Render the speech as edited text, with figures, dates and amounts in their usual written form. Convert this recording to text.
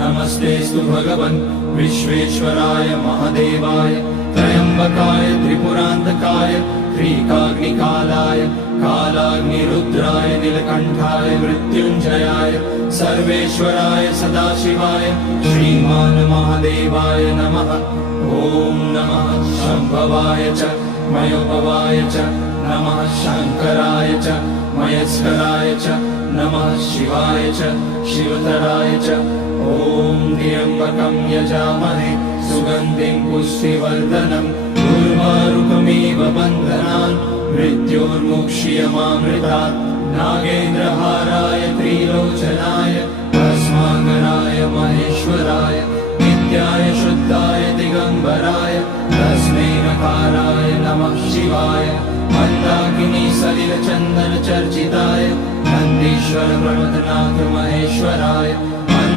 नमस्तेस्तु भगवन् विश्वेश्वराय महादेवाय त्र्यम्बकाय त्रिपुरान्तकाय त्रिकाग्निकालाय कालाग्निरुद्राय नीलकण्ठाय मृत्युञ्जयाय सर्वेश्वराय सदाशिवाय श्रीमान् महादेवाय नमः। ॐ नमः शम्भवाय च मयोभवाय च नमः शङ्कराय च मयस्कराय च नमः शिवाय च शिवतराय च। ॐ त्र्यम्बकं यजामहे सुगन्धिं पुष्टिवर्धनम् उर्वारुकमिव बन्धनान् मृत्योर्मुक्ष्यमामृतात्। नागेन्द्रहाराय त्रिलोचनाय भस्माङ्गनाय महेश्वराय नित्याय शुद्धाय दिगम्बराय तस्मै नकाराय नमः शिवाय। मन्दाकिनी सलिलचन्दन चर्चिताय नन्दीश्वर प्रमथनाथ